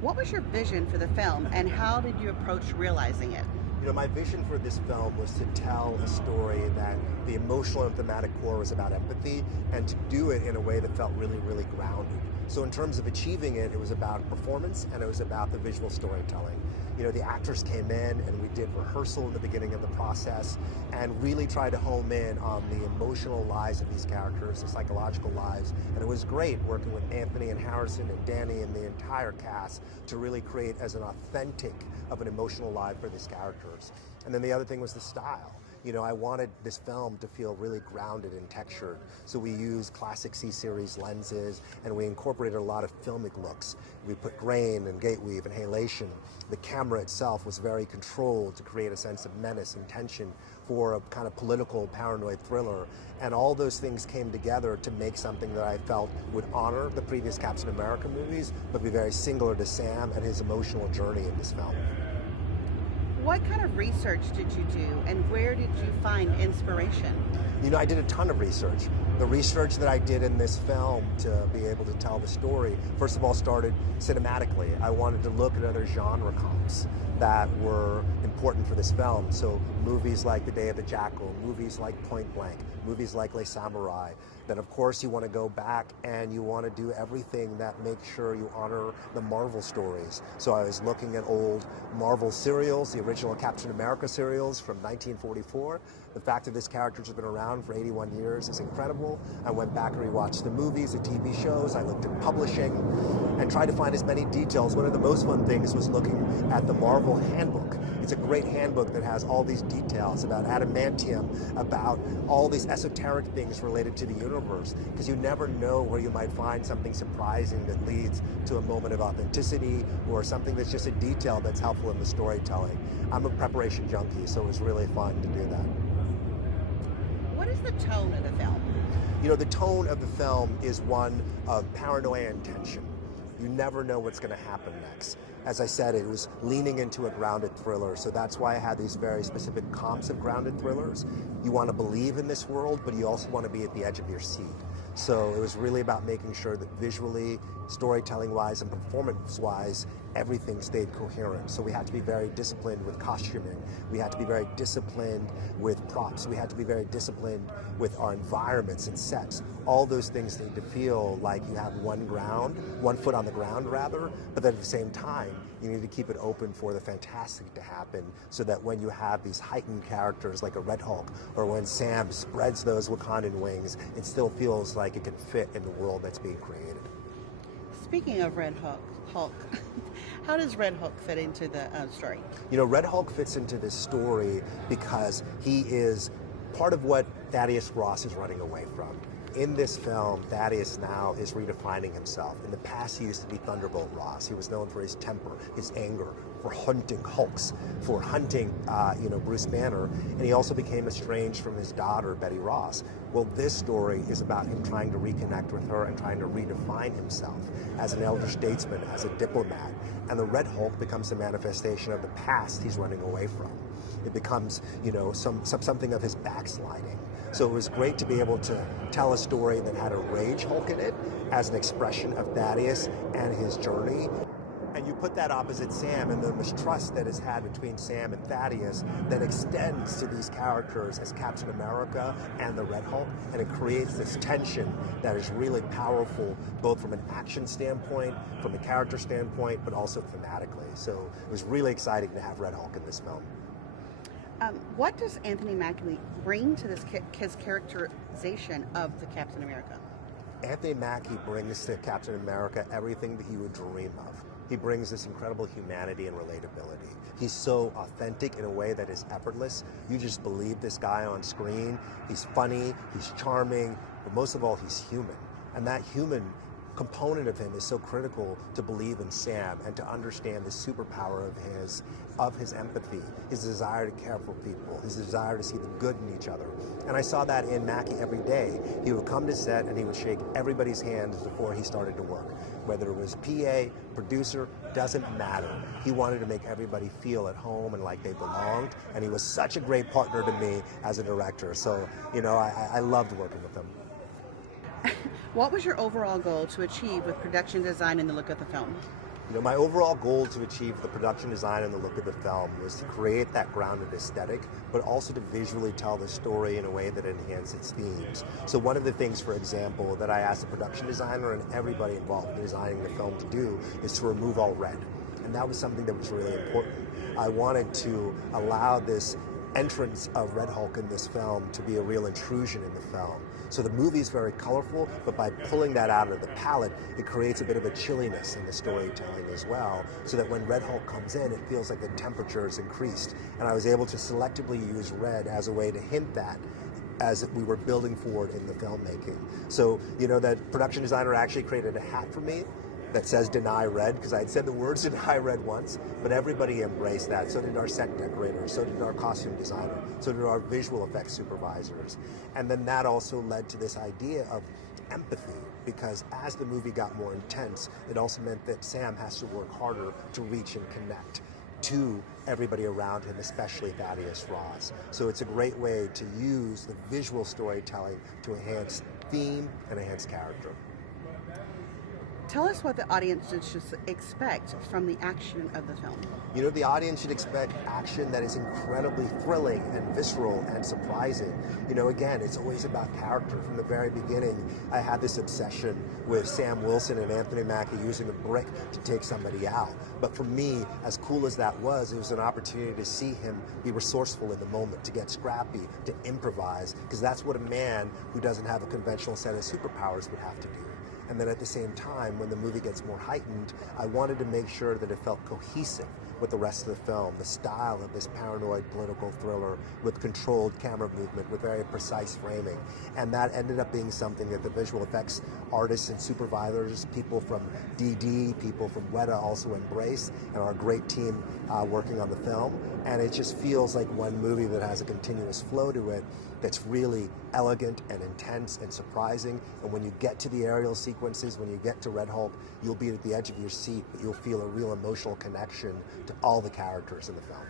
What was your vision for the film and how did you approach realizing it? My vision for this film was to tell a story that the emotional and thematic core was about empathy, and to do it in a way that felt really, really grounded. So in terms of achieving it, it was about performance and it was about the visual storytelling. The actors came in and we did rehearsal in the beginning of the process and really tried to home in on the emotional lives of these characters, the psychological lives. And it was great working with Anthony and Harrison and Danny and the entire cast to really create as an authentic of an emotional life for these characters. And then the other thing was the style. I wanted this film to feel really grounded and textured. So we used classic C-series lenses and we incorporated a lot of filmic looks. We put grain and gate weave and halation. The camera itself was very controlled to create a sense of menace and tension for a kind of political paranoid thriller. And all those things came together to make something that I felt would honor the previous Captain America movies, but be very singular to Sam and his emotional journey in this film. What kind of research did you do and where did you find inspiration? I did a ton of research. The research that I did in this film to be able to tell the story, first of all, started cinematically. I wanted to look at other genre comps that were important for this film. So movies like The Day of the Jackal, movies like Point Blank, movies like Les Samurai. Then of course you want to go back and you want to do everything that makes sure you honor the Marvel stories. So I was looking at old Marvel serials, the original Captain America serials from 1944. The fact that this character has been around for 81 years is incredible. I went back and rewatched the movies, the TV shows. I looked at publishing and tried to find as many details. One of the most fun things was looking at the Marvel handbook. It's a great handbook that has all these details about adamantium, about all these esoteric things related to the universe, because you never know where you might find something surprising that leads to a moment of authenticity or something that's just a detail that's helpful in the storytelling. I'm a preparation junkie, so it was really fun to do that. What is the tone of the film? The tone of the film is one of paranoia and tension. You never know what's going to happen next. As I said, it was leaning into a grounded thriller, so that's why I had these very specific comps of grounded thrillers. You want to believe in this world, but you also want to be at the edge of your seat. So it was really about making sure that visually, storytelling-wise, and performance-wise, everything stayed coherent. So we had to be very disciplined with costuming. We had to be very disciplined with props. We had to be very disciplined with our environments and sets. All those things need to feel like you have one foot on the ground rather, but then at the same time, you need to keep it open for the fantastic to happen so that when you have these heightened characters like a Red Hulk, or when Sam spreads those Wakandan wings, it still feels like it can fit in the world that's being created. Speaking of Hulk, how does Red Hulk fit into the story? Red Hulk fits into this story because he is part of what Thaddeus Ross is running away from. In this film, Thaddeus now is redefining himself. In the past, he used to be Thunderbolt Ross. He was known for his temper, his anger, for hunting Hulks, for hunting, Bruce Banner, and he also became estranged from his daughter, Betty Ross. Well, this story is about him trying to reconnect with her and trying to redefine himself as an elder statesman, as a diplomat. And the Red Hulk becomes a manifestation of the past he's running away from. It becomes, something of his backsliding. So it was great to be able to tell a story that had a Rage Hulk in it as an expression of Thaddeus and his journey. And you put that opposite Sam and the mistrust that is had between Sam and Thaddeus that extends to these characters as Captain America and the Red Hulk, and it creates this tension that is really powerful, both from an action standpoint, from a character standpoint, but also thematically. So it was really exciting to have Red Hulk in this film. What does Anthony Mackie bring to his characterization of the Captain America? Anthony Mackie brings to Captain America everything that he would dream of. He brings this incredible humanity and relatability. He's so authentic in a way that is effortless. You just believe this guy on screen. He's funny, he's charming, but most of all, he's human. And that human component of him is so critical to believe in Sam and to understand the superpower of his empathy, his desire to care for people, his desire to see the good in each other. And I saw that in Mackie every day. He would come to set and he would shake everybody's hands before he started to work. Whether it was PA, producer, doesn't matter. He wanted to make everybody feel at home and like they belonged, and he was such a great partner to me as a director. So, I loved working with him. What was your overall goal to achieve with production design and the look of the film? You know, my overall goal to achieve the production design and the look of the film was to create that grounded aesthetic, but also to visually tell the story in a way that enhances its themes. So one of the things, for example, that I asked the production designer and everybody involved in designing the film to do is to remove all red. And that was something that was really important. I wanted to allow this entrance of Red Hulk in this film to be a real intrusion in the film. So the movie is very colorful, but by pulling that out of the palette, it creates a bit of a chilliness in the storytelling as well, so that when Red Hulk comes in, it feels like the temperature is increased. And I was able to selectively use red as a way to hint that as we were building forward in the filmmaking. So, you know, that production designer actually created a hat for me that says "Deny Red," because I had said the words "Deny Red" once, but everybody embraced that. So did our set decorators, so did our costume designer, so did our visual effects supervisors. And then that also led to this idea of empathy, because as the movie got more intense, it also meant that Sam has to work harder to reach and connect to everybody around him, especially Thaddeus Ross. So it's a great way to use the visual storytelling to enhance theme and enhance character. Tell us what the audience should expect from the action of the film. You know, the audience should expect action that is incredibly thrilling and visceral and surprising. You know, again, it's always about character. From the very beginning, I had this obsession with Sam Wilson and Anthony Mackie using a brick to take somebody out. But for me, as cool as that was, it was an opportunity to see him be resourceful in the moment, to get scrappy, to improvise, because that's what a man who doesn't have a conventional set of superpowers would have to do. And then at the same time, when the movie gets more heightened, I wanted to make sure that it felt cohesive with the rest of the film, the style of this paranoid political thriller with controlled camera movement, with very precise framing. And that ended up being something that the visual effects artists and supervisors, people from DD, people from Weta also embrace, and our great team working on the film. And it just feels like one movie that has a continuous flow to it that's really elegant and intense and surprising. And when you get to the aerial sequences, when you get to Red Hulk, you'll be at the edge of your seat, but you'll feel a real emotional connection to all the characters in the film.